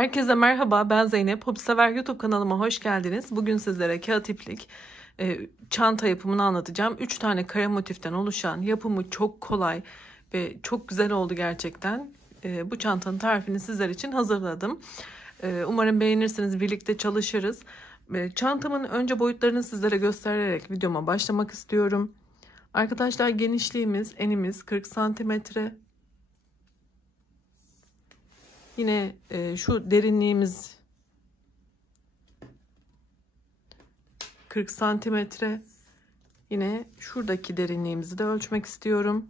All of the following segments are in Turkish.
Herkese merhaba, ben Zeynep. Hobisever YouTube kanalıma hoş geldiniz. Bugün sizlere kağıt iplik çanta yapımını anlatacağım. 3 tane kare motiften oluşan, yapımı çok kolay ve çok güzel oldu gerçekten. Bu çantanın tarifini sizler için hazırladım. Umarım beğenirsiniz, birlikte çalışırız. Çantamın önce boyutlarını sizlere göstererek videoma başlamak istiyorum. Arkadaşlar, genişliğimiz, enimiz 40 santimetre. Yine şu derinliğimiz 40 santimetre. Yine şuradaki derinliğimizi de ölçmek istiyorum.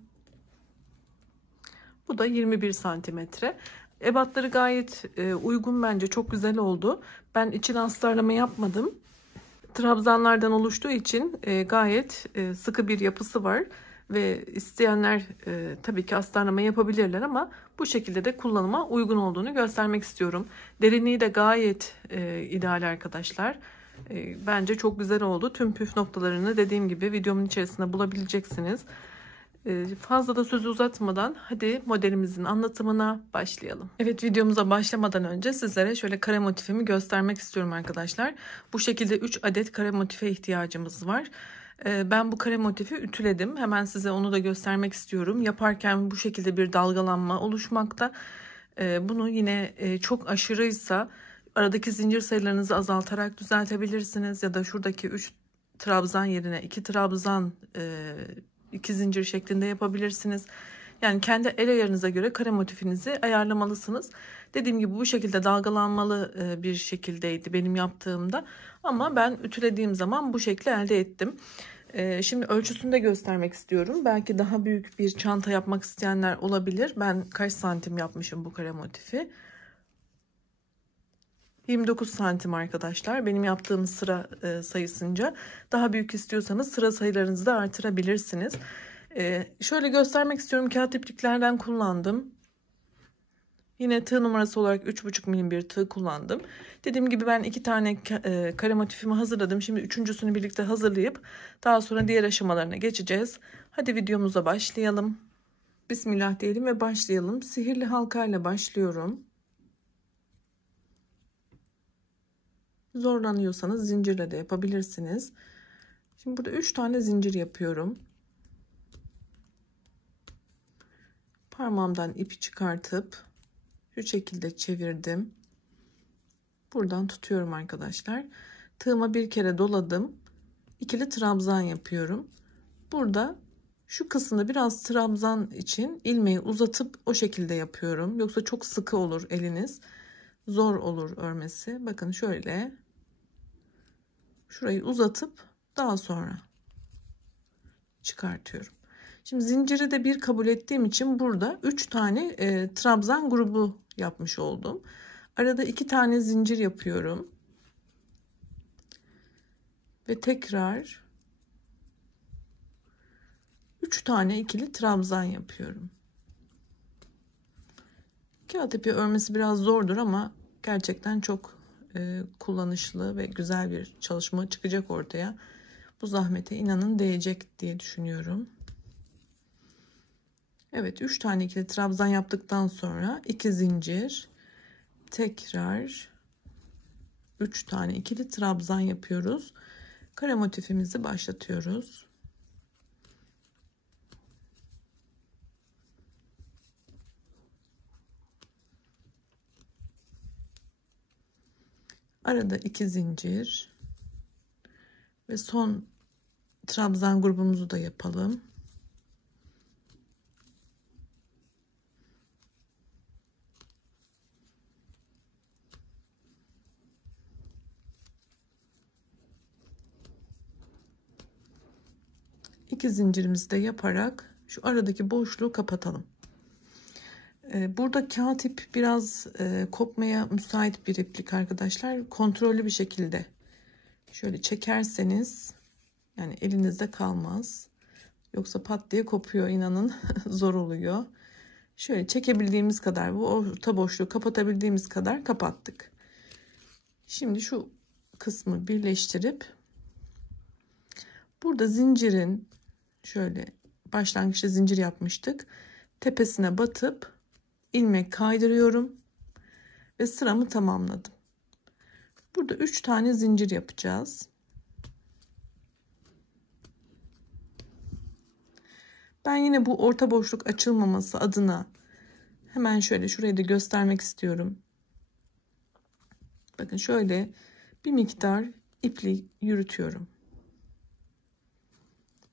Bu da 21 santimetre. Ebatları gayet uygun, bence çok güzel oldu. Ben içine astarlama yapmadım. Trabzanlardan oluştuğu için gayet sıkı bir yapısı var. Ve isteyenler tabii ki astarlama yapabilirler ama bu şekilde de kullanıma uygun olduğunu göstermek istiyorum. Derinliği de gayet ideal arkadaşlar. Bence çok güzel oldu. Tüm püf noktalarını dediğim gibi videomun içerisinde bulabileceksiniz. Fazla da sözü uzatmadan hadi modelimizin anlatımına başlayalım. Evet, videomuza başlamadan önce sizlere şöyle kare motifimi göstermek istiyorum arkadaşlar. Bu şekilde 3 adet kare motife ihtiyacımız var. Ben bu kare motifi ütüledim. Hemen size onu da göstermek istiyorum. Yaparken bu şekilde bir dalgalanma oluşmakta. Bunu yine çok aşırıysa aradaki zincir sayılarınızı azaltarak düzeltebilirsiniz. Ya da şuradaki 3 trabzan yerine 2 trabzan 2 zincir şeklinde yapabilirsiniz. Yani kendi el ayarınıza göre kare motifinizi ayarlamalısınız. Dediğim gibi bu şekilde dalgalanmalı bir şekildeydi benim yaptığımda. Ama ben ütülediğim zaman bu şekli elde ettim. Şimdi ölçüsünü de göstermek istiyorum. Belki daha büyük bir çanta yapmak isteyenler olabilir. Ben kaç santim yapmışım bu kare motifi? 29 santim arkadaşlar. Benim yaptığım sıra sayısınca. Daha büyük istiyorsanız sıra sayılarınızı da artırabilirsiniz. Şöyle göstermek istiyorum. Kağıt ipliklerden kullandım. Yine tığ numarası olarak 3,5 milim bir tığ kullandım. Dediğim gibi ben 2 tane kare motifimi hazırladım. Şimdi üçüncüsünü birlikte hazırlayıp daha sonra diğer aşamalarına geçeceğiz. Hadi videomuza başlayalım. Bismillah diyelim ve başlayalım. Sihirli halkayla başlıyorum. Zorlanıyorsanız zincirle de yapabilirsiniz. Şimdi burada 3 tane zincir yapıyorum. Parmağımdan ipi çıkartıp şu şekilde çevirdim. Buradan tutuyorum arkadaşlar. Tığıma bir kere doladım. İkili trabzan yapıyorum. Burada şu kısımda biraz trabzan için ilmeği uzatıp o şekilde yapıyorum. Yoksa çok sıkı olur eliniz. Zor olur örmesi. Bakın şöyle. Şurayı uzatıp daha sonra çıkartıyorum. Şimdi zinciri de bir kabul ettiğim için burada 3 tane trabzan grubu yapmış oldum. Arada 2 tane zincir yapıyorum. Ve tekrar 3 tane ikili trabzan yapıyorum. Kağıt ipi örmesi biraz zordur ama gerçekten çok kullanışlı ve güzel bir çalışma çıkacak ortaya. Bu zahmete inanın değecek diye düşünüyorum. Evet, 3 tane ikili trabzan yaptıktan sonra 2 zincir, tekrar 3 tane ikili trabzan yapıyoruz. Kare motifimizi başlatıyoruz. Arada 2 zincir ve son trabzan grubumuzu da yapalım. İki zincirimizi de yaparak şu aradaki boşluğu kapatalım. Burada kağıt ip biraz kopmaya müsait bir iplik arkadaşlar. Kontrollü bir şekilde şöyle çekerseniz yani elinizde kalmaz. Yoksa pat diye kopuyor, inanın zor oluyor. Şöyle çekebildiğimiz kadar, bu orta boşluğu kapatabildiğimiz kadar kapattık. Şimdi şu kısmı birleştirip burada zincirin şöyle başlangıçta zincir yapmıştık. Tepesine batıp ilmek kaydırıyorum ve sıramı tamamladım. Burada 3 tane zincir yapacağız. Ben yine bu orta boşluk açılmaması adına hemen şöyle şurayı da göstermek istiyorum. Bakın şöyle bir miktar iple yürütüyorum.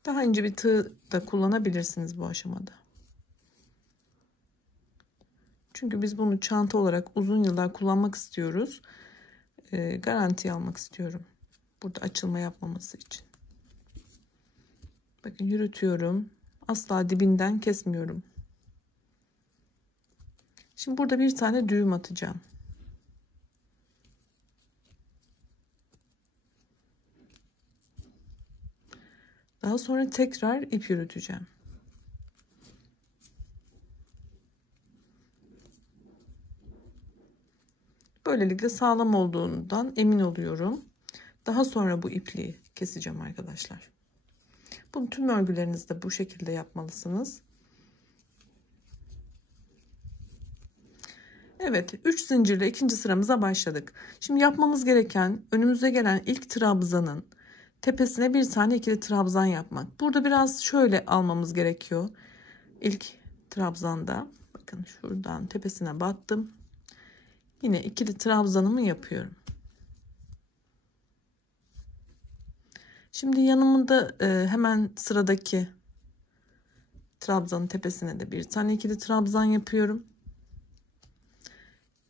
Daha ince bir tığ da kullanabilirsiniz bu aşamada. Çünkü biz bunu çanta olarak uzun yıllar kullanmak istiyoruz. Garanti almak istiyorum. Burada açılma yapmaması için. Bakın yürütüyorum. Asla dibinden kesmiyorum. Şimdi burada bir tane düğüm atacağım. Daha sonra tekrar ip yürüteceğim. Böylelikle sağlam olduğundan emin oluyorum. Daha sonra bu ipliği keseceğim arkadaşlar. Bunu tüm örgülerinizde bu şekilde yapmalısınız. Evet, 3 zincirle ikinci sıramıza başladık. Şimdi yapmamız gereken önümüze gelen ilk trabzanın tepesine bir tane ikili trabzan yapmak. Burada biraz şöyle almamız gerekiyor. İlk trabzanda bakın şuradan tepesine battım. Yine ikili trabzanımı yapıyorum. Şimdi yanımda hemen sıradaki trabzanın tepesine de bir tane ikili trabzan yapıyorum.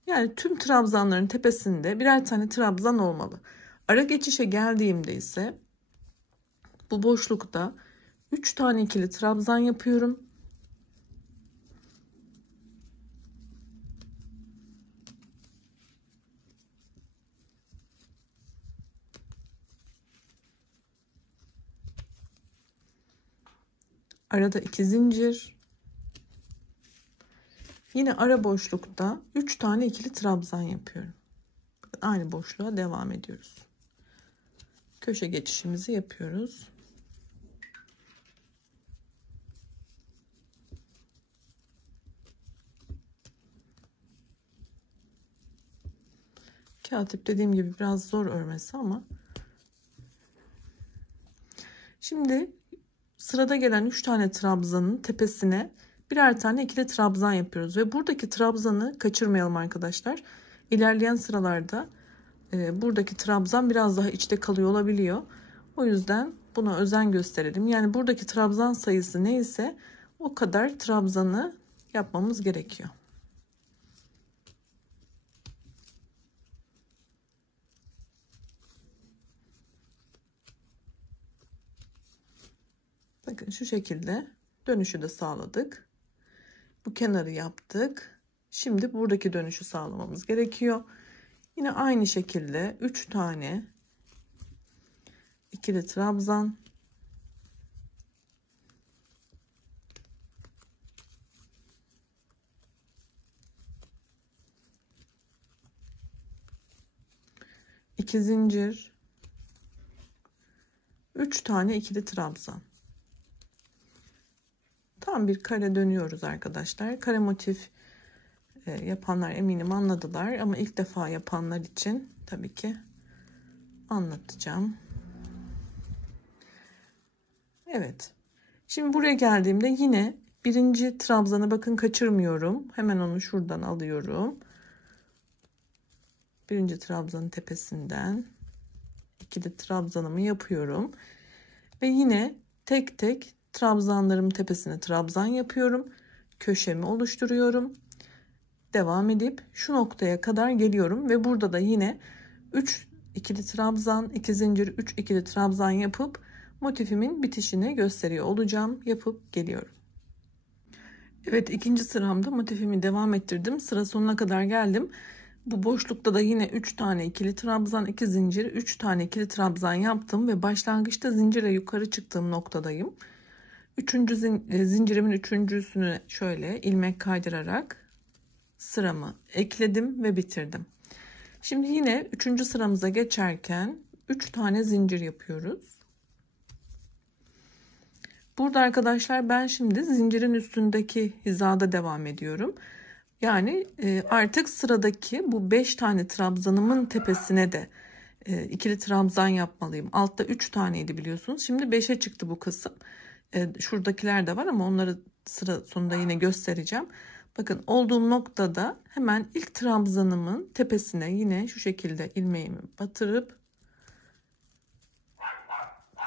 Yani tüm trabzanların tepesinde birer tane trabzan olmalı. Ara geçişe geldiğimde ise bu boşlukta 3 tane ikili trabzan yapıyorum. Arada 2 zincir. Yine ara boşlukta 3 tane ikili trabzan yapıyorum. Aynı boşluğa devam ediyoruz. Köşe geçişimizi yapıyoruz. Kağıt ip dediğim gibi biraz zor örmesi ama şimdi sırada gelen 3 tane trabzanın tepesine birer tane ikili trabzan yapıyoruz ve buradaki trabzanı kaçırmayalım arkadaşlar. İlerleyen sıralarda buradaki trabzan biraz daha içte kalıyor olabiliyor. O yüzden buna özen gösterelim. Yani buradaki trabzan sayısı neyse o kadar trabzanı yapmamız gerekiyor. Bakın şu şekilde dönüşü de sağladık. Bu kenarı yaptık. Şimdi buradaki dönüşü sağlamamız gerekiyor. Yine aynı şekilde 3 tane ikili trabzan, iki zincir, 3 tane ikili trabzan. Tam bir kare dönüyoruz arkadaşlar. Kare motif yapanlar eminim anladılar ama ilk defa yapanlar için tabii ki anlatacağım. Evet. Şimdi buraya geldiğimde yine birinci trabzanı bakın kaçırmıyorum. Hemen onu şuradan alıyorum. Birinci trabzanın tepesinden ikili trabzanımı yapıyorum. Ve yine tek tek trabzanlarımın tepesine trabzan yapıyorum. Köşemi oluşturuyorum. Devam edip şu noktaya kadar geliyorum ve burada da yine 3 ikili trabzan, 2 zincir, 3 ikili trabzan yapıp motifimin bitişini gösteriyor olacağım. Yapıp geliyorum. Evet, ikinci sıramda motifimi devam ettirdim. Sıra sonuna kadar geldim. Bu boşlukta da yine 3 tane ikili trabzan, 2 zincir, 3 tane ikili trabzan yaptım ve başlangıçta zincire yukarı çıktığım noktadayım. Üçüncü zincirimin üçüncüsünü şöyle ilmek kaydırarak sıramı ekledim ve bitirdim. Şimdi yine 3. sıramıza geçerken 3 tane zincir yapıyoruz. Burada arkadaşlar ben şimdi zincirin üstündeki hizada devam ediyorum. Yani artık sıradaki bu 5 tane trabzanımın tepesine de ikili trabzan yapmalıyım. Altta 3 taneydi biliyorsunuz. Şimdi 5'e çıktı bu kısım. Şuradakiler de var ama onları sıra sonunda yine göstereceğim. Bakın olduğum noktada hemen ilk trabzanımın tepesine yine şu şekilde ilmeğimi batırıp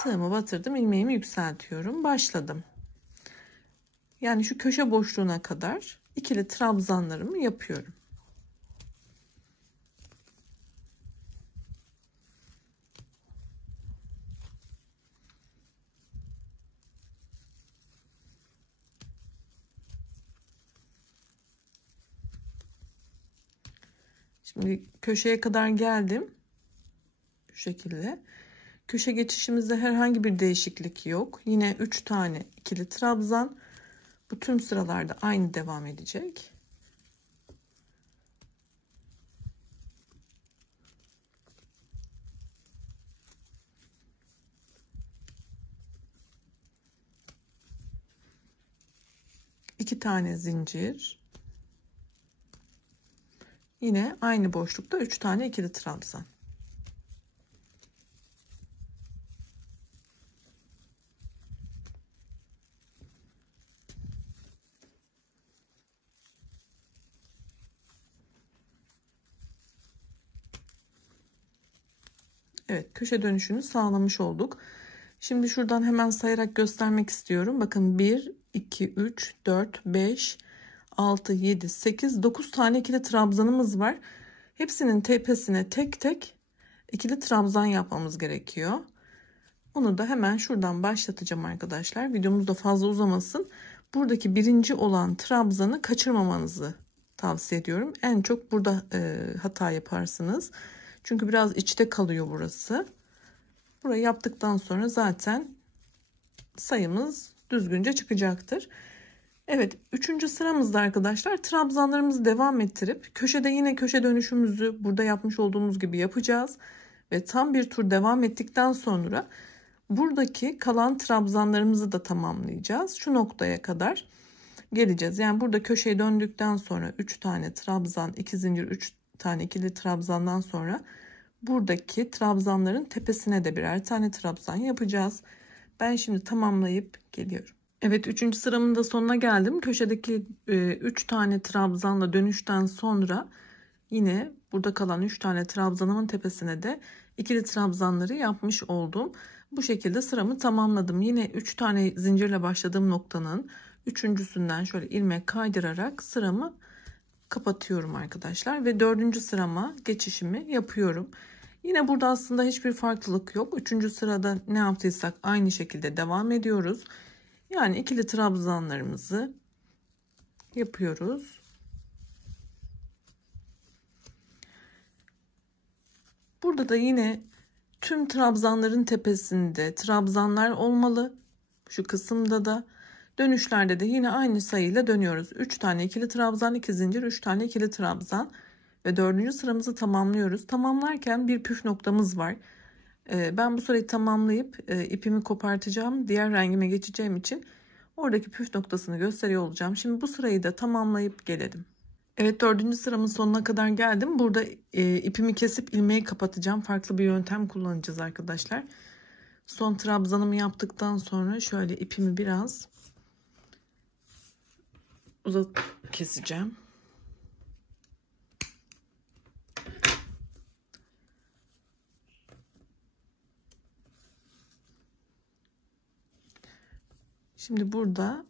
tığımı batırdım, ilmeğimi yükseltiyorum. Başladım. Yani şu köşe boşluğuna kadar ikili trabzanlarımı yapıyorum. Şimdi köşeye kadar geldim. Şu şekilde. Köşe geçişimizde herhangi bir değişiklik yok. Yine 3 tane ikili trabzan. Bu tüm sıralarda aynı devam edecek. İki tane zincir. Yine aynı boşlukta 3 tane ikili trabzan. Evet, köşe dönüşünü sağlamış olduk. Şimdi şuradan hemen sayarak göstermek istiyorum. Bakın 1, 2, 3, 4, 5, 6, 7, 8, 9 tane ikili trabzanımız var. Hepsinin tepesine tek tek ikili trabzan yapmamız gerekiyor. Onu da hemen şuradan başlatacağım arkadaşlar. Videomuz da fazla uzamasın. Buradaki birinci olan trabzanı kaçırmamanızı tavsiye ediyorum. En çok burada hata yaparsınız. Çünkü biraz içte kalıyor burası. Burayı yaptıktan sonra zaten sayımız düzgünce çıkacaktır. Evet, 3. sıramızda arkadaşlar trabzanlarımızı devam ettirip köşede yine köşe dönüşümüzü burada yapmış olduğumuz gibi yapacağız. Ve tam bir tur devam ettikten sonra buradaki kalan trabzanlarımızı da tamamlayacağız. Şu noktaya kadar geleceğiz. Yani burada köşeyi döndükten sonra 3 tane trabzan, 2 zincir, 3 tane ikili trabzandan sonra buradaki trabzanların tepesine de birer tane trabzan yapacağız. Ben şimdi tamamlayıp geliyorum. Evet, 3. sıramın da sonuna geldim. Köşedeki 3 tane trabzanla dönüşten sonra yine burada kalan 3 tane trabzanımın tepesine de ikili trabzanları yapmış oldum. Bu şekilde sıramı tamamladım. Yine 3 tane zincirle başladığım noktanın üçüncüsünden şöyle ilmek kaydırarak sıramı kapatıyorum arkadaşlar ve 4. sırama geçişimi yapıyorum. Yine burada aslında hiçbir farklılık yok. 3. sırada ne yaptıysak aynı şekilde devam ediyoruz. Yani ikili trabzanlarımızı yapıyoruz. Burada da yine tüm trabzanların tepesinde trabzanlar olmalı. Şu kısımda da dönüşlerde de yine aynı sayıyla dönüyoruz. 3 tane ikili trabzan, 2 zincir, 3 tane ikili trabzan ve 4. sıramızı tamamlıyoruz. Tamamlarken bir püf noktamız var. Ben bu sırayı tamamlayıp ipimi kopartacağım. Diğer rengime geçeceğim için oradaki püf noktasını gösteriyor olacağım. Şimdi bu sırayı da tamamlayıp gelelim. Evet, 4. sıramın sonuna kadar geldim. Burada ipimi kesip ilmeği kapatacağım. Farklı bir yöntem kullanacağız arkadaşlar. Son trabzanımı yaptıktan sonra şöyle ipimi biraz uzat keseceğim. Şimdi burada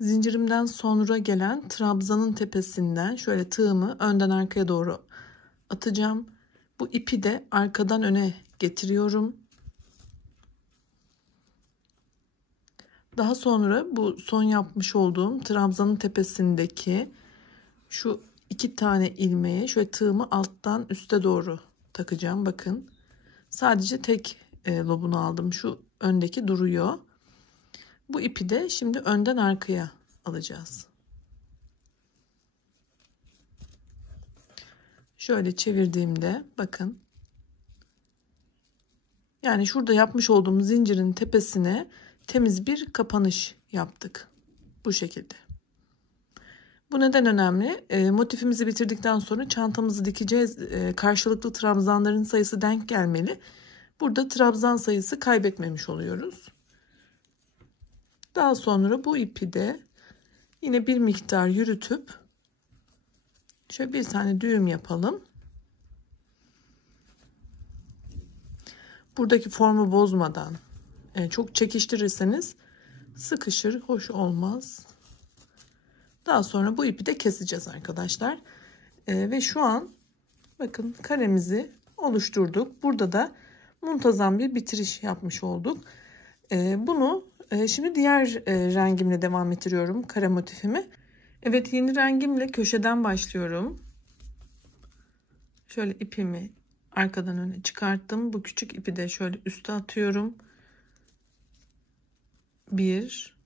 zincirimden sonra gelen trabzanın tepesinden şöyle tığımı önden arkaya doğru atacağım. Bu ipi de arkadan öne getiriyorum. Daha sonra bu son yapmış olduğum trabzanın tepesindeki şu 2 tane ilmeği şöyle tığımı alttan üste doğru takacağım. Bakın sadece tek lobunu aldım. Şu öndeki duruyor. Bu ipi de şimdi önden arkaya alacağız. Şöyle çevirdiğimde bakın. Yani şurada yapmış olduğum zincirin tepesine temiz bir kapanış yaptık. Bu şekilde. Bu neden önemli? Motifimizi bitirdikten sonra çantamızı dikeceğiz. Karşılıklı trabzanların sayısı denk gelmeli. Burada trabzan sayısı kaybetmemiş oluyoruz. Daha sonra bu ipi de yine bir miktar yürütüp şöyle bir tane düğüm yapalım. Buradaki formu bozmadan, çok çekiştirirseniz sıkışır, hoş olmaz. Daha sonra bu ipi de keseceğiz arkadaşlar. Ve şu an bakın karemizi oluşturduk. Burada da muntazam bir bitiriş yapmış olduk. Bunu şimdi diğer rengimle devam ettiriyorum, kare motifimi. Evet, yeni rengimle köşeden başlıyorum. Şöyle ipimi arkadan öne çıkarttım. Bu küçük ipi de şöyle üste atıyorum. 1,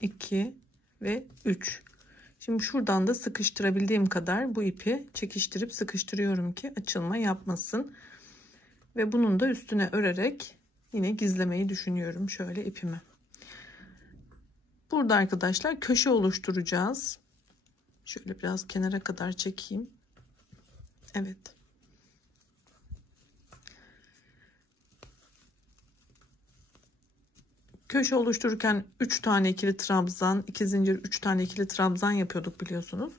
2 ve 3. Şimdi şuradan da sıkıştırabildiğim kadar bu ipi çekiştirip sıkıştırıyorum ki açılma yapmasın. Ve bunun da üstüne örerek yine gizlemeyi düşünüyorum şöyle ipimi. Burada arkadaşlar köşe oluşturacağız. Şöyle biraz kenara kadar çekeyim. Evet. Köşe oluştururken 3 tane ikili trabzan, 2 zincir, 3 tane ikili trabzan yapıyorduk biliyorsunuz.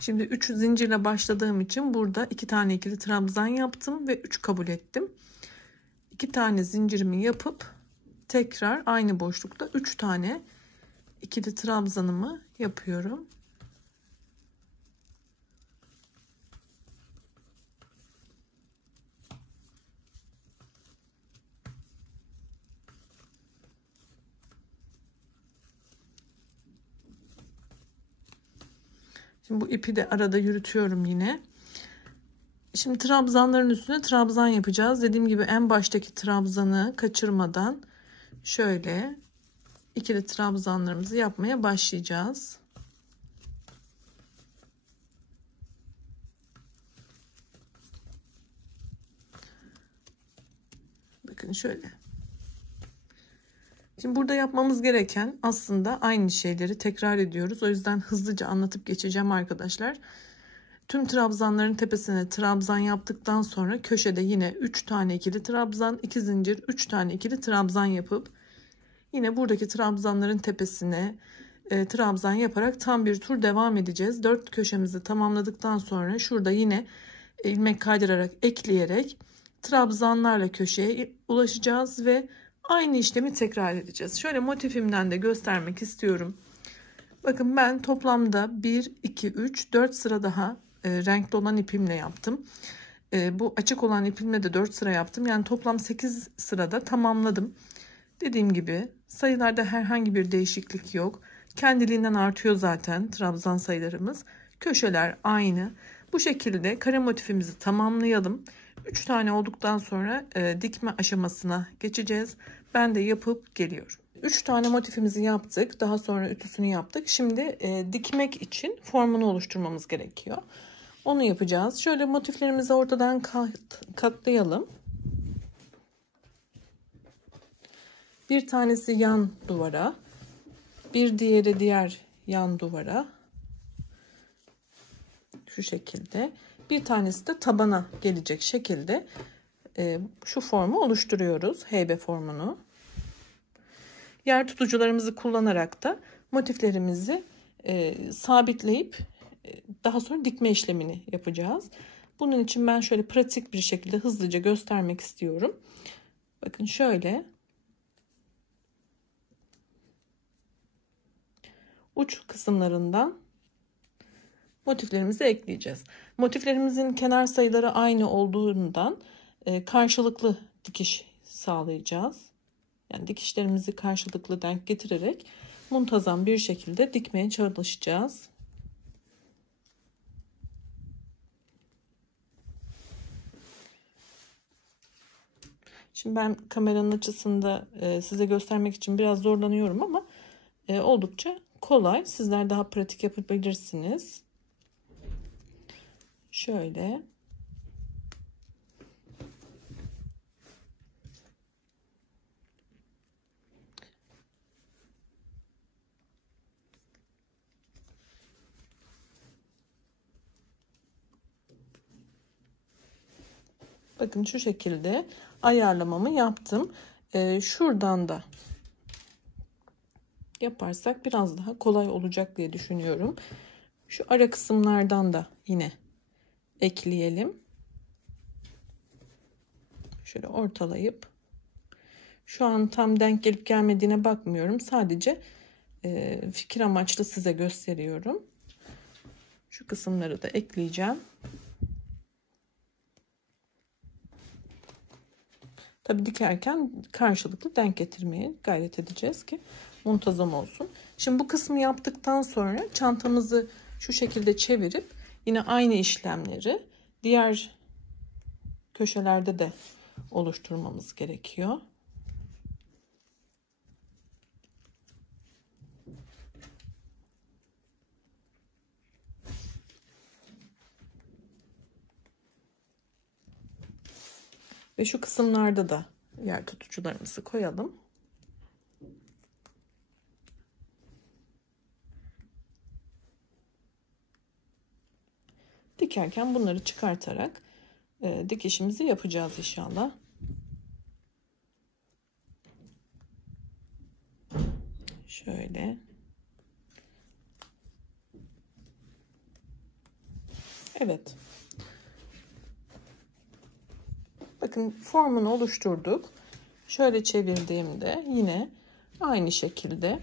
Şimdi 3 zincirle başladığım için burada 2 tane ikili trabzan yaptım ve 3 kabul ettim. 2 tane zincirimi yapıp tekrar aynı boşlukta 3 tane ikili trabzanımı yapıyorum. Şimdi bu ipi de arada yürütüyorum yine. Şimdi trabzanların üstüne trabzan yapacağız. Dediğim gibi en baştaki trabzanı kaçırmadan şöyle ikili trabzanlarımızı yapmaya başlayacağız. Bakın şöyle. Şimdi burada yapmamız gereken aslında aynı şeyleri tekrar ediyoruz. O yüzden hızlıca anlatıp geçeceğim arkadaşlar. Tüm trabzanların tepesine trabzan yaptıktan sonra köşede yine 3 tane ikili trabzan, 2 zincir, 3 tane ikili trabzan yapıp yine buradaki trabzanların tepesine trabzan yaparak tam bir tur devam edeceğiz. 4 köşemizi tamamladıktan sonra şurada yine ilmek kaydırarak ekleyerek trabzanlarla köşeye ulaşacağız ve aynı işlemi tekrar edeceğiz. Şöyle motifimden de göstermek istiyorum. Bakın ben toplamda 1, 2, 3, 4 sıra daha renkli olan ipimle yaptım. Bu açık olan ipimle de 4 sıra yaptım. Yani toplam 8 sırada tamamladım. Dediğim gibi sayılarda herhangi bir değişiklik yok. Kendiliğinden artıyor zaten trabzan sayılarımız. Köşeler aynı. Bu şekilde kare motifimizi tamamlayalım. 3 tane olduktan sonra dikme aşamasına geçeceğiz. Ben de yapıp geliyorum. 3 tane motifimizi yaptık. Daha sonra ütüsünü yaptık. Şimdi dikmek için formunu oluşturmamız gerekiyor. Onu yapacağız. Şöyle motiflerimizi ortadan katlayalım. Bir tanesi yan duvara, bir diğeri diğer yan duvara. Şu şekilde. Bir tanesi de tabana gelecek şekilde şu formu oluşturuyoruz. Heybe formunu. Yer tutucularımızı kullanarak da motiflerimizi sabitleyip daha sonra dikme işlemini yapacağız. Bunun için ben şöyle pratik bir şekilde hızlıca göstermek istiyorum. Bakın şöyle. Uç kısımlarından motiflerimizi ekleyeceğiz. Motiflerimizin kenar sayıları aynı olduğundan karşılıklı dikiş sağlayacağız. Yani dikişlerimizi karşılıklı denk getirerek muntazam bir şekilde dikmeye çalışacağız. Şimdi ben kameranın açısında size göstermek için biraz zorlanıyorum ama oldukça kolay. Sizler daha pratik yapabilirsiniz. Şöyle. Bakın şu şekilde ayarlamamı yaptım. Şuradan da yaparsak biraz daha kolay olacak diye düşünüyorum. Şu ara kısımlardan da yine ekleyelim. Şöyle ortalayıp, şu an tam denk gelip gelmediğine bakmıyorum. Sadece fikir amaçlı size gösteriyorum. Şu kısımları da ekleyeceğim. Tabii dikerken karşılıklı denk getirmeye gayret edeceğiz ki muntazam olsun. Şimdi bu kısmı yaptıktan sonra çantamızı şu şekilde çevirip yine aynı işlemleri diğer köşelerde de oluşturmamız gerekiyor. Ve şu kısımlarda da yer tutucularımızı koyalım. Dikerken bunları çıkartarak dikişimizi yapacağız inşallah. Şöyle. Evet. Bakın formunu oluşturduk. Şöyle çevirdiğimde yine aynı şekilde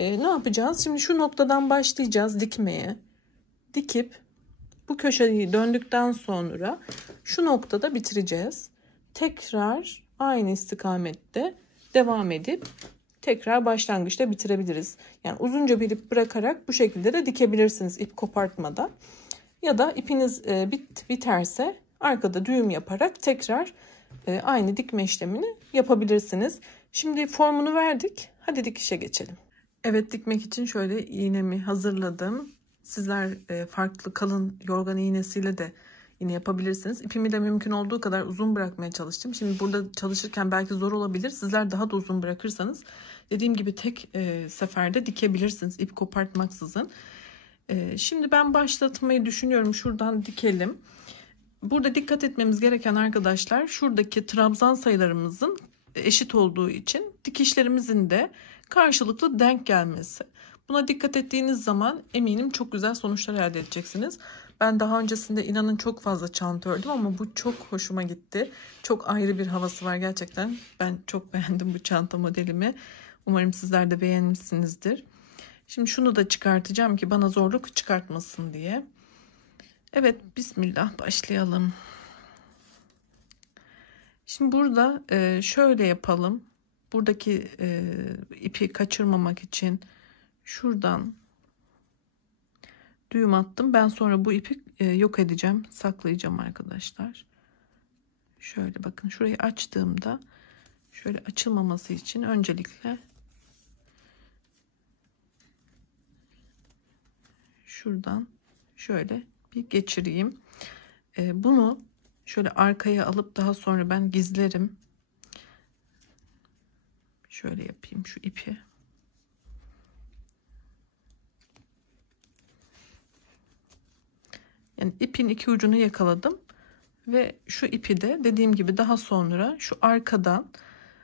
ne yapacağız? Şimdi şu noktadan başlayacağız dikmeye. Dikip bu köşeyi döndükten sonra şu noktada bitireceğiz. Tekrar aynı istikamette devam edip tekrar başlangıçta bitirebiliriz. Yani uzunca bir ip bırakarak bu şekilde de dikebilirsiniz ip kopartmadan. Ya da ipiniz biterse arkada düğüm yaparak tekrar aynı dikme işlemini yapabilirsiniz. Şimdi formunu verdik. Hadi dikişe geçelim. Evet, dikmek için şöyle iğnemi hazırladım. Sizler farklı kalın yorgan iğnesiyle de yine yapabilirsiniz. İpimi de mümkün olduğu kadar uzun bırakmaya çalıştım. Şimdi burada çalışırken belki zor olabilir. Sizler daha da uzun bırakırsanız dediğim gibi tek seferde dikebilirsiniz ip kopartmaksızın. Şimdi ben başlatmayı düşünüyorum. Şuradan dikelim. Burada dikkat etmemiz gereken arkadaşlar, şuradaki trabzan sayılarımızın eşit olduğu için dikişlerimizin de karşılıklı denk gelmesi. Buna dikkat ettiğiniz zaman eminim çok güzel sonuçlar elde edeceksiniz. Ben daha öncesinde inanın çok fazla çanta ördüm ama bu çok hoşuma gitti. Çok ayrı bir havası var gerçekten. Ben çok beğendim bu çanta modelimi. Umarım sizler de beğenmişsinizdir. Şimdi şunu da çıkartacağım ki bana zorluk çıkartmasın diye. Evet, bismillah başlayalım. Şimdi burada şöyle yapalım. Buradaki ipi kaçırmamak için şuradan düğüm attım. Ben sonra bu ipi yok edeceğim, saklayacağım arkadaşlar. Şöyle bakın, şurayı açtığımda şöyle açılmaması için öncelikle şuradan şöyle bir geçireyim. Bunu şöyle arkaya alıp daha sonra ben gizlerim. Şöyle yapayım şu ipi. Yani ipin iki ucunu yakaladım ve şu ipi de dediğim gibi daha sonra şu arkadan,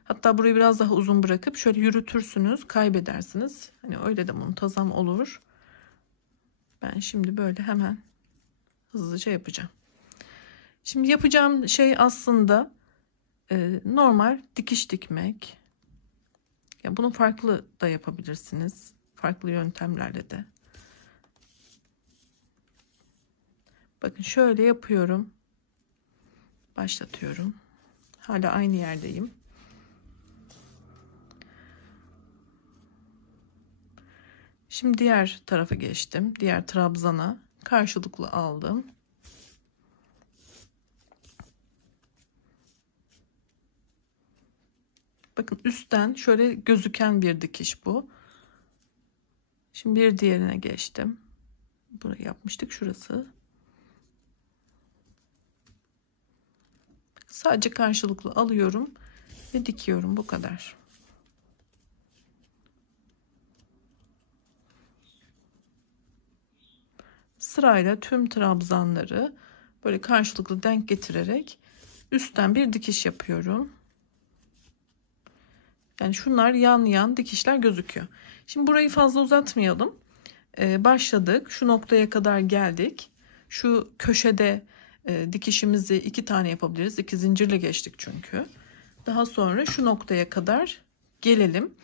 hatta burayı biraz daha uzun bırakıp şöyle yürütürsünüz, kaybedersiniz. Hani öyle de muntazam olur. Ben şimdi böyle hemen hızlıca yapacağım. Şimdi yapacağım şey aslında normal dikiş dikmek. Ya bunu farklı da yapabilirsiniz. Farklı yöntemlerle de. Bakın şöyle yapıyorum. Başlatıyorum. Hala aynı yerdeyim. Şimdi diğer tarafa geçtim. Diğer trabzana karşılıklı aldım. Bakın üstten şöyle gözüken bir dikiş bu. Şimdi bir diğerine geçtim. Burayı yapmıştık, şurası. Sadece karşılıklı alıyorum ve dikiyorum, bu kadar. Sırayla tüm trabzanları böyle karşılıklı denk getirerek üstten bir dikiş yapıyorum. Yani şunlar yan yan dikişler gözüküyor. Şimdi burayı fazla uzatmayalım. Başladık. Şu noktaya kadar geldik. Şu köşede dikişimizi 2 tane yapabiliriz. 2 zincirle geçtik çünkü. Daha sonra şu noktaya kadar gelelim.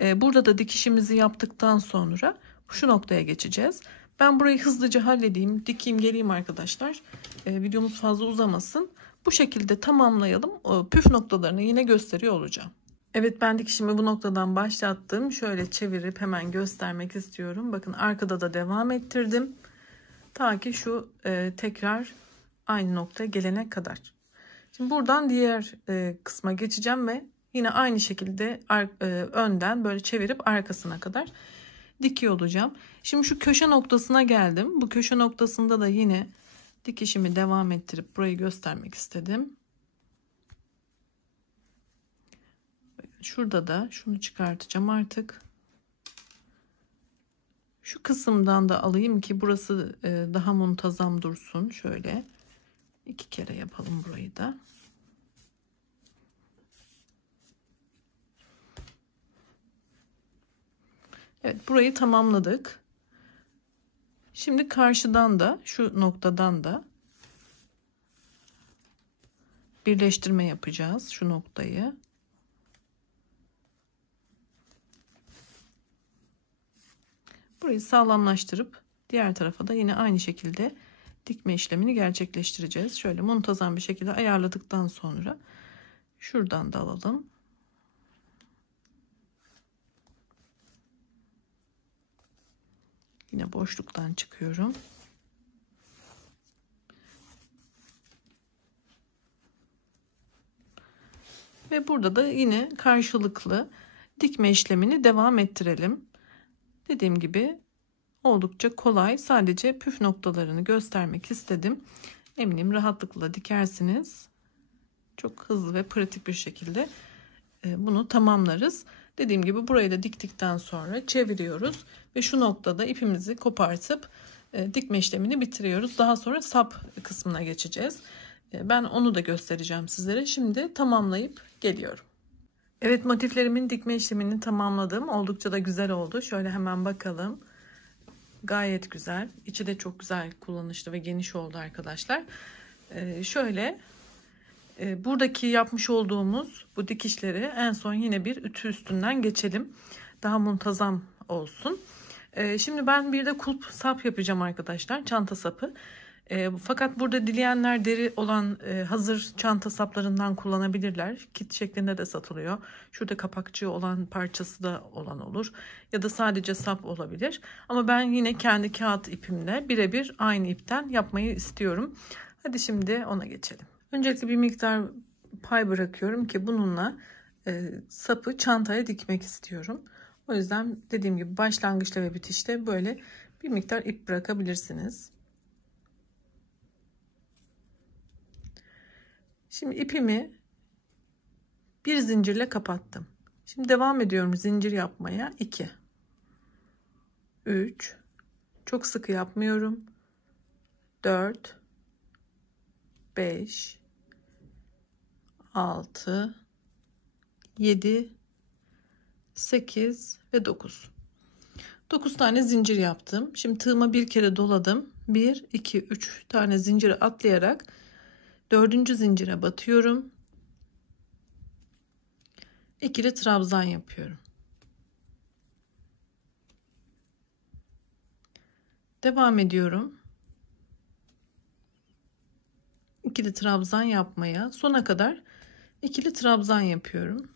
Burada da dikişimizi yaptıktan sonra şu noktaya geçeceğiz. Ben burayı hızlıca halledeyim, dikeyim, geleyim arkadaşlar. Videomuz fazla uzamasın. Bu şekilde tamamlayalım. Püf noktalarını yine gösteriyor olacağım. Evet, ben dikişimi bu noktadan başlattım. Şöyle çevirip hemen göstermek istiyorum. Bakın arkada da devam ettirdim. Ta ki şu tekrar aynı noktaya gelene kadar. Şimdi buradan diğer kısma geçeceğim ve yine aynı şekilde önden böyle çevirip arkasına kadar dikiyor olacağım. Şimdi şu köşe noktasına geldim. Bu köşe noktasında da yine dikişimi devam ettirip burayı göstermek istedim. Şurada da şunu çıkartacağım artık. Şu kısımdan da alayım ki burası daha muntazam dursun. Şöyle 2 kere yapalım burayı da. Evet, burayı tamamladık. Şimdi karşıdan da şu noktadan da birleştirme yapacağız şu noktayı. Burayı sağlamlaştırıp diğer tarafa da yine aynı şekilde dikme işlemini gerçekleştireceğiz. Şöyle muntazam bir şekilde ayarladıktan sonra şuradan da alalım. Yine boşluktan çıkıyorum. Ve burada da yine karşılıklı dikme işlemini devam ettirelim. Dediğim gibi oldukça kolay. Sadece püf noktalarını göstermek istedim. Eminim rahatlıkla dikersiniz. Çok hızlı ve pratik bir şekilde bunu tamamlarız. Dediğim gibi burayı da diktikten sonra çeviriyoruz ve şu noktada ipimizi kopartıp dikme işlemini bitiriyoruz. Daha sonra sap kısmına geçeceğiz. Ben onu da göstereceğim sizlere. Şimdi tamamlayıp geliyorum. Evet, motiflerimin dikme işlemini tamamladım. Oldukça da güzel oldu. Şöyle hemen bakalım. Gayet güzel. İçi de çok güzel, kullanışlı ve geniş oldu arkadaşlar. Şöyle buradaki yapmış olduğumuz bu dikişleri en son yine bir ütü üstünden geçelim. Daha muntazam olsun. Şimdi ben bir de kulp sap yapacağım arkadaşlar. Çanta sapı. Fakat burada dileyenler deri olan hazır çanta saplarından kullanabilirler. Kit şeklinde de satılıyor. Şurada kapakçığı olan parçası da olan olur. Ya da sadece sap olabilir. Ama ben yine kendi kağıt ipimle birebir aynı ipten yapmayı istiyorum. Hadi şimdi ona geçelim. Öncelikle bir miktar pay bırakıyorum ki bununla sapı çantaya dikmek istiyorum. O yüzden dediğim gibi başlangıçta ve bitişte böyle bir miktar ip bırakabilirsiniz. Şimdi ipimi bir zincirle kapattım. Şimdi devam ediyorum zincir yapmaya. 2 3 çok sıkı yapmıyorum. 4 5 6 7 8 ve 9 tane zincir yaptım. Şimdi tığıma bir kere doladım. 1 2 3 tane zinciri atlayarak 4. zincire batıyorum. İkili trabzan yapıyorum. Devam ediyorum. İkili trabzan yapmaya. Sona kadar ikili trabzan yapıyorum.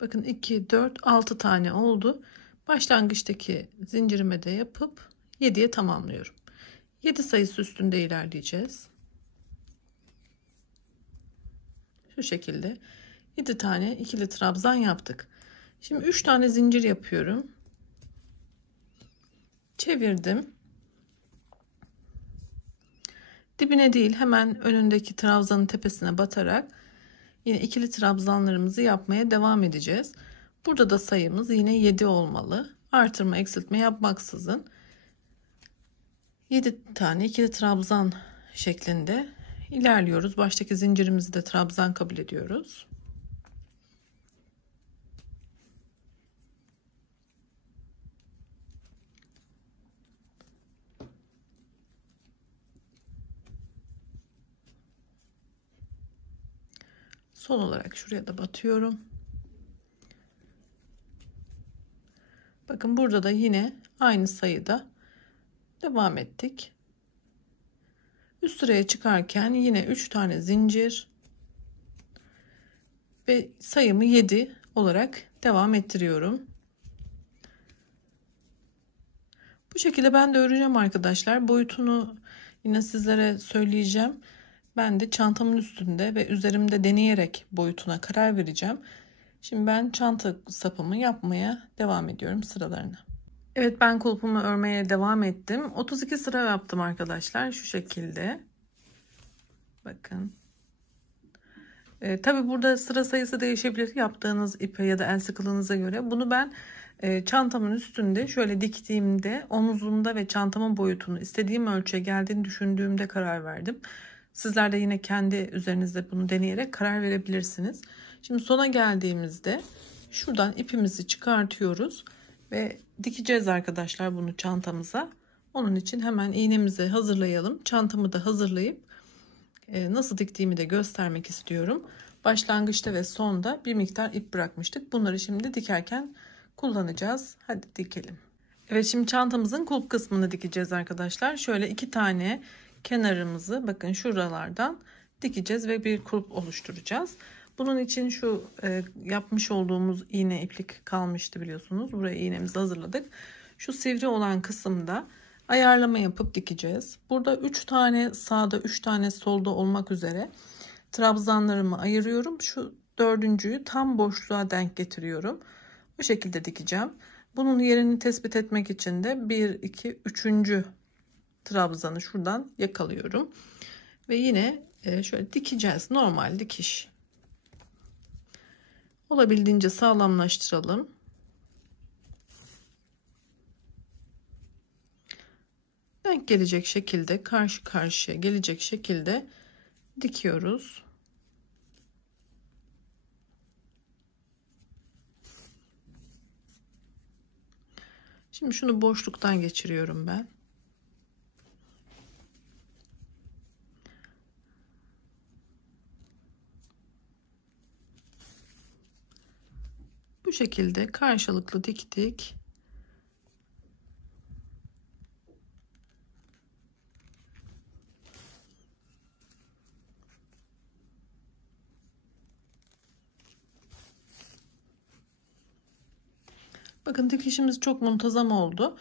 Bakın 2 4 6 tane oldu. Başlangıçtaki zincirime de yapıp 7'ye tamamlıyorum. 7 sayısı üstünde ilerleyeceğiz. Şu şekilde 7 tane ikili trabzan yaptık. Şimdi 3 tane zincir yapıyorum. Çevirdim. Dibine değil, hemen önündeki trabzanın tepesine batarak yine ikili trabzanlarımızı yapmaya devam edeceğiz. Burada da sayımız yine 7 olmalı. Artırma eksiltme yapmaksızın 7 tane ikili trabzan şeklinde ilerliyoruz. Baştaki zincirimizi de trabzan kabul ediyoruz. Son olarak şuraya da batıyorum. Bakın burada da yine aynı sayıda devam ettik. Üst sıraya çıkarken yine 3 tane zincir ve sayımı 7 olarak devam ettiriyorum. Bu şekilde ben de öreceğim arkadaşlar. Boyutunu yine sizlere söyleyeceğim. Ben de çantamın üstünde ve üzerimde deneyerek boyutuna karar vereceğim. Şimdi ben çanta sapımı yapmaya devam ediyorum sıralarına. Evet, ben kulpumu örmeye devam ettim. 32 sıra yaptım arkadaşlar. Şu şekilde. Bakın. Tabi burada sıra sayısı değişebilir yaptığınız ipe ya da el sıkılığınıza göre. Bunu ben çantamın üstünde şöyle diktiğimde omuzumda ve çantamın boyutunu istediğim ölçüye geldiğini düşündüğümde karar verdim. Sizler de yine kendi üzerinizde bunu deneyerek karar verebilirsiniz. Şimdi sona geldiğimizde şuradan ipimizi çıkartıyoruz ve dikeceğiz arkadaşlar bunu çantamıza. Onun için hemen iğnemizi hazırlayalım. Çantamı da hazırlayıp nasıl diktiğimi de göstermek istiyorum. Başlangıçta ve sonda bir miktar ip bırakmıştık. Bunları şimdi dikerken kullanacağız. Hadi dikelim. Evet, şimdi çantamızın kulp kısmını dikeceğiz arkadaşlar. Şöyle 2 tane kenarımızı bakın şuralardan dikeceğiz ve bir kulp oluşturacağız. Bunun için şu yapmış olduğumuz iğne iplik kalmıştı biliyorsunuz. Buraya iğnemizi hazırladık. Şu sivri olan kısımda ayarlama yapıp dikeceğiz. Burada 3 tane sağda 3 tane solda olmak üzere trabzanlarımı ayırıyorum. Şu dördüncüyü tam boşluğa denk getiriyorum. Bu şekilde dikeceğim. Bunun yerini tespit etmek için de 1, 2, 3. trabzanı şuradan yakalıyorum. Ve yine şöyle dikeceğiz. Normal dikiş. Olabildiğince sağlamlaştıralım. Denk gelecek şekilde, karşı karşıya gelecek şekilde dikiyoruz. Şimdi şunu boşluktan geçiriyorum ben. Bu şekilde karşılıklı diktik. Bakın dikişimiz çok muntazam oldu.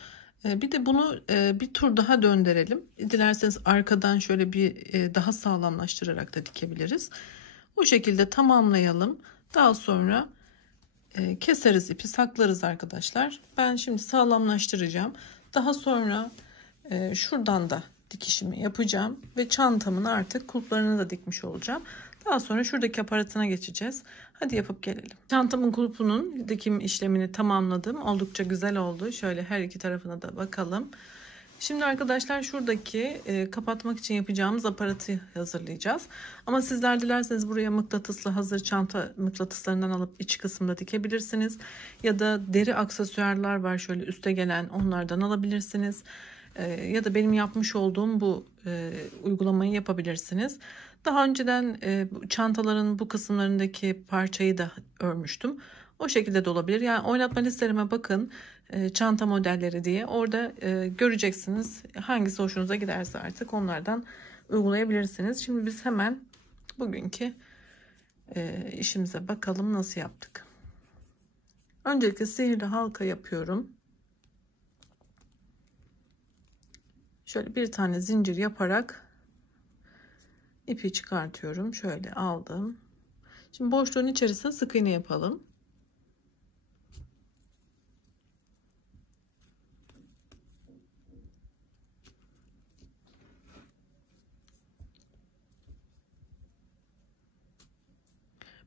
Bir de bunu bir tur daha döndürelim. Dilerseniz arkadan şöyle bir daha sağlamlaştırarak da dikebiliriz. Bu şekilde tamamlayalım. Daha sonra keseriz ipi, saklarız arkadaşlar. Ben şimdi sağlamlaştıracağım. Daha sonra şuradan da dikişimi yapacağım ve çantamın artık kulplarını da dikmiş olacağım. Daha sonra şuradaki aparatına geçeceğiz. Hadi yapıp gelelim. Çantamın kulpunun dikim işlemini tamamladım. Oldukça güzel oldu. Şöyle her iki tarafına da bakalım. Şimdi arkadaşlar şuradaki kapatmak için yapacağımız aparatı hazırlayacağız. Ama sizler dilerseniz buraya mıknatıslı hazır çanta mıknatıslarından alıp iç kısımda dikebilirsiniz. Ya da deri aksesuarlar var şöyle üste gelen, onlardan alabilirsiniz. Ya da benim yapmış olduğum bu uygulamayı yapabilirsiniz. Daha önceden çantaların bu kısımlarındaki parçayı da örmüştüm. O şekilde de olabilir. Yani oynatma listelerime bakın, çanta modelleri diye. Orada göreceksiniz hangisi hoşunuza giderse artık onlardan uygulayabilirsiniz. Şimdi biz hemen bugünkü işimize bakalım nasıl yaptık. Öncelikle sihirli halka yapıyorum. Şöyle bir tane zincir yaparak ipi çıkartıyorum. Şöyle aldım. Şimdi boşluğun içerisine sık iğne yapalım.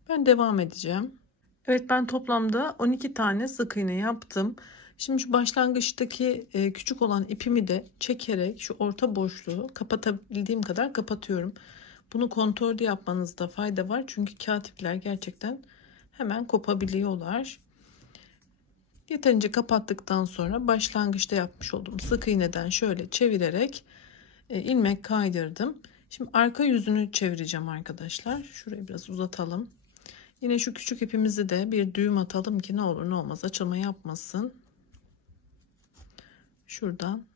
Ben devam edeceğim. Evet, ben toplamda 12 tane sık iğne yaptım. Şimdi şu başlangıçtaki küçük olan ipimi de çekerek şu orta boşluğu kapatabildiğim kadar kapatıyorum. Bunu kontrollü yapmanızda fayda var. Çünkü kağıt ipler gerçekten hemen kopabiliyorlar. Yeterince kapattıktan sonra başlangıçta yapmış olduğum sık iğneden şöyle çevirerek ilmek kaydırdım. Şimdi arka yüzünü çevireceğim arkadaşlar. Şurayı biraz uzatalım. Yine şu küçük ipimizi de bir düğüm atalım ki ne olur ne olmaz açılma yapmasın. Şuradan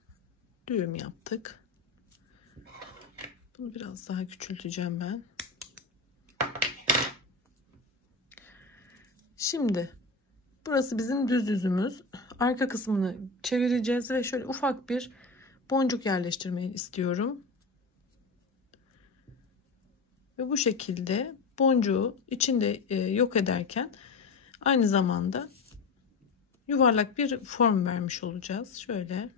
düğüm yaptık. Bunu biraz daha küçülteceğim ben. Şimdi burası bizim düz yüzümüz. Arka kısmını çevireceğiz ve şöyle ufak bir boncuk yerleştirmeyi istiyorum. Ve bu şekilde boncuğu içinde yok ederken aynı zamanda yuvarlak bir form vermiş olacağız. Şöyle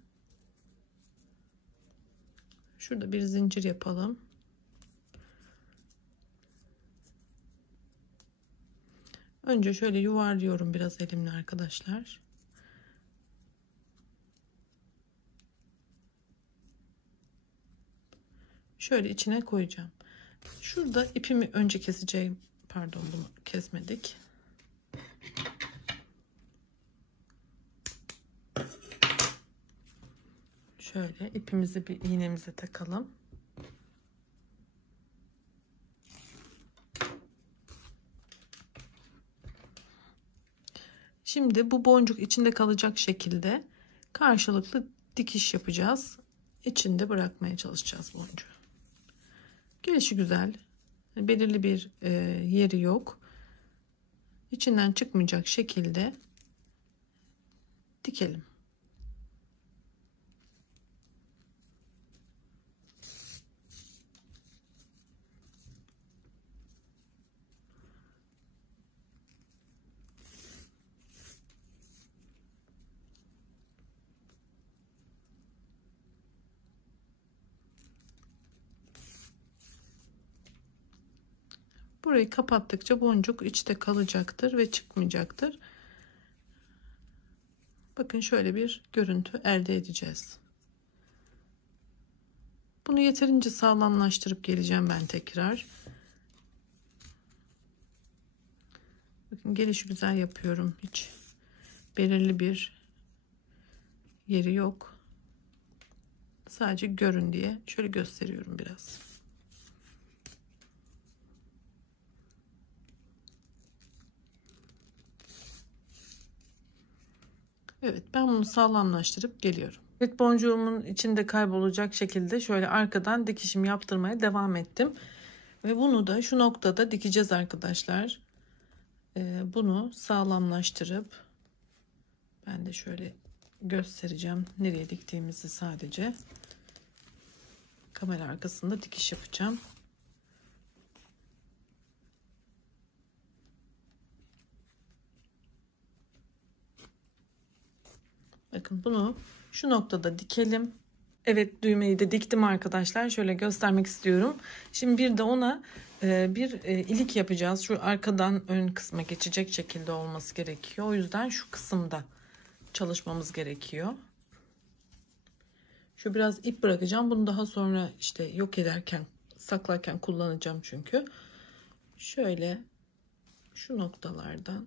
şurada bir zincir yapalım. Önce şöyle yuvarlıyorum biraz elimle arkadaşlar. Şöyle içine koyacağım. Şurada ipimi önce keseceğim. Pardon, bunu kesmedik. Şöyle ipimizi bir iğnemize takalım. Şimdi bu boncuk içinde kalacak şekilde karşılıklı dikiş yapacağız. İçinde bırakmaya çalışacağız boncuğu. Gelişi güzel. Belirli bir yeri yok. İçinden çıkmayacak şekilde dikelim. Burayı kapattıkça boncuk içte kalacaktır ve çıkmayacaktır. Bakın şöyle bir görüntü elde edeceğiz. Bunu yeterince sağlamlaştırıp geleceğim ben tekrar. Bakın gelişi güzel yapıyorum. Hiç belirli bir yeri yok. Sadece görün diye şöyle gösteriyorum biraz. Evet, ben bunu sağlamlaştırıp geliyorum. Evet, boncuğumun içinde kaybolacak şekilde şöyle arkadan dikişim yaptırmaya devam ettim. Ve bunu da şu noktada dikeceğiz arkadaşlar. Bunu sağlamlaştırıp ben de şöyle göstereceğim nereye diktiğimizi sadece. Kamera arkasında dikiş yapacağım. Bakın bunu şu noktada dikelim. Evet, düğmeyi de diktim arkadaşlar. Şöyle göstermek istiyorum. Şimdi bir de ona bir ilik yapacağız. Şu arkadan ön kısma geçecek şekilde olması gerekiyor. O yüzden şu kısımda çalışmamız gerekiyor. Şu biraz ip bırakacağım. Bunu daha sonra işte yok ederken, saklarken kullanacağım çünkü. Şöyle şu noktalardan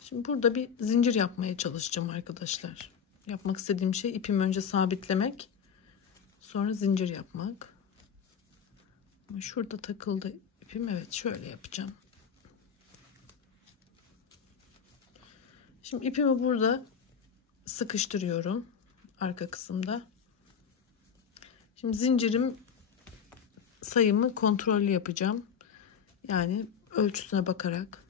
şimdi burada bir zincir yapmaya çalışacağım arkadaşlar. Yapmak istediğim şey ipimi önce sabitlemek, sonra zincir yapmak. Ama şurada takıldı ipim. Evet, şöyle yapacağım. Şimdi ipimi burada sıkıştırıyorum arka kısımda. Şimdi zincirim sayımı kontrollü yapacağım. Yani ölçüsüne bakarak.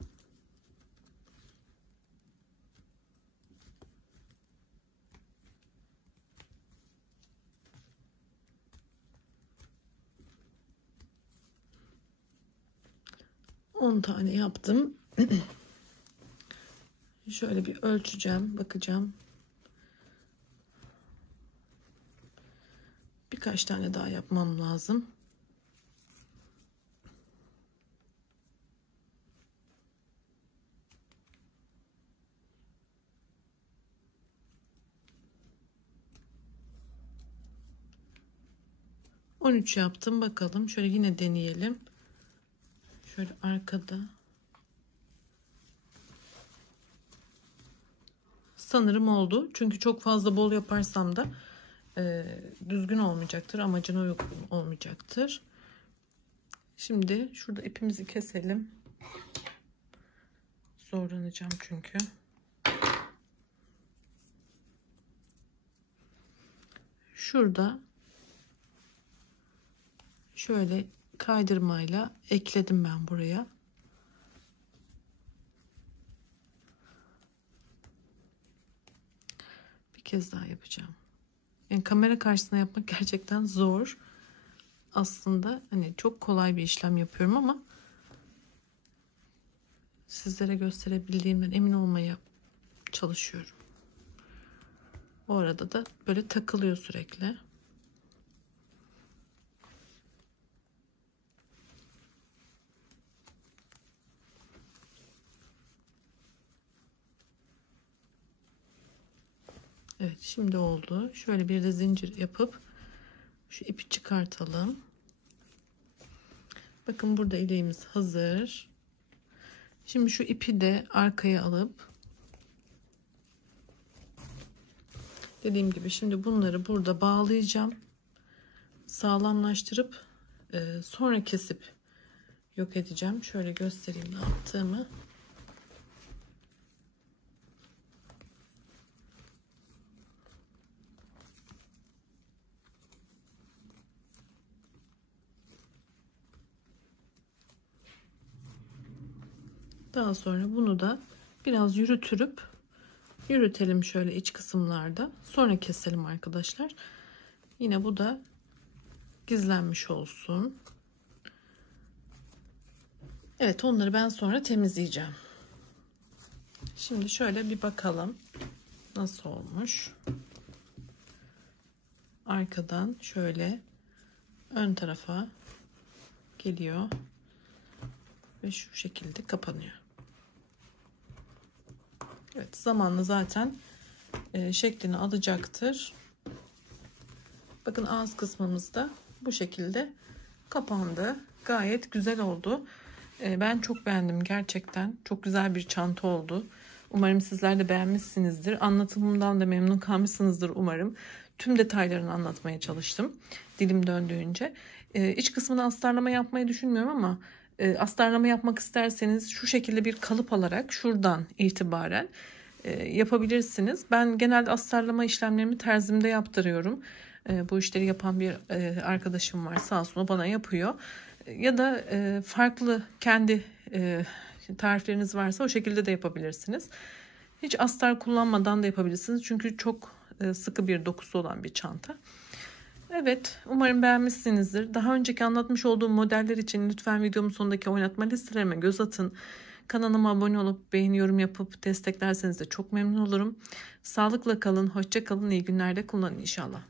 On tane yaptım. Şöyle bir ölçeceğim, bakacağım. Birkaç tane daha yapmam lazım. ...13 yaptım. Bakalım. Şöyle yine deneyelim. Şöyle arkada. Sanırım oldu. Çünkü çok fazla bol yaparsam da düzgün olmayacaktır. Amacına uygun olmayacaktır. Şimdi şurada ipimizi keselim. Zorlanacağım çünkü. Şurada şöyle kaydırmayla ekledim ben buraya. Bir kez daha yapacağım. Yani kamera karşısında yapmak gerçekten zor. Aslında hani çok kolay bir işlem yapıyorum ama sizlere gösterebildiğimden emin olmaya çalışıyorum. O arada da böyle takılıyor sürekli. Evet, şimdi oldu. Şöyle bir de zincir yapıp şu ipi çıkartalım. Bakın burada ileğimiz hazır. Şimdi şu ipi de arkaya alıp dediğim gibi şimdi bunları burada bağlayacağım. Sağlamlaştırıp sonra kesip yok edeceğim. Şöyle göstereyim ne yaptığımı. Daha sonra bunu da biraz yürütelim şöyle iç kısımlarda. Sonra keselim arkadaşlar. Yine bu da gizlenmiş olsun. Evet, onları ben sonra temizleyeceğim. Şimdi şöyle bir bakalım nasıl olmuş. Arkadan şöyle ön tarafa geliyor ve şu şekilde kapanıyor. Evet, zamanla zaten şeklini alacaktır. Bakın ağız kısmımız da bu şekilde kapandı. Gayet güzel oldu. Ben çok beğendim gerçekten. Çok güzel bir çanta oldu. Umarım sizler de beğenmişsinizdir. Anlatımımdan da memnun kalmışsınızdır umarım. Tüm detaylarını anlatmaya çalıştım dilim döndüğünce. İç kısmına astarlama yapmayı düşünmüyorum ama astarlama yapmak isterseniz şu şekilde bir kalıp alarak şuradan itibaren yapabilirsiniz. Ben genelde astarlama işlemlerimi terzimde yaptırıyorum. Bu işleri yapan bir arkadaşım var, sağ olsun, o bana yapıyor. Ya da farklı kendi tarifleriniz varsa o şekilde de yapabilirsiniz. Hiç astar kullanmadan da yapabilirsiniz. Çünkü çok sıkı bir dokusu olan bir çanta. Evet, umarım beğenmişsinizdir. Daha önceki anlatmış olduğum modeller için lütfen videomun sonundaki oynatma listelerime göz atın. Kanalıma abone olup beğeni, yorum yapıp desteklerseniz de çok memnun olurum. Sağlıkla kalın, hoşça kalın, iyi günlerde kullanın inşallah.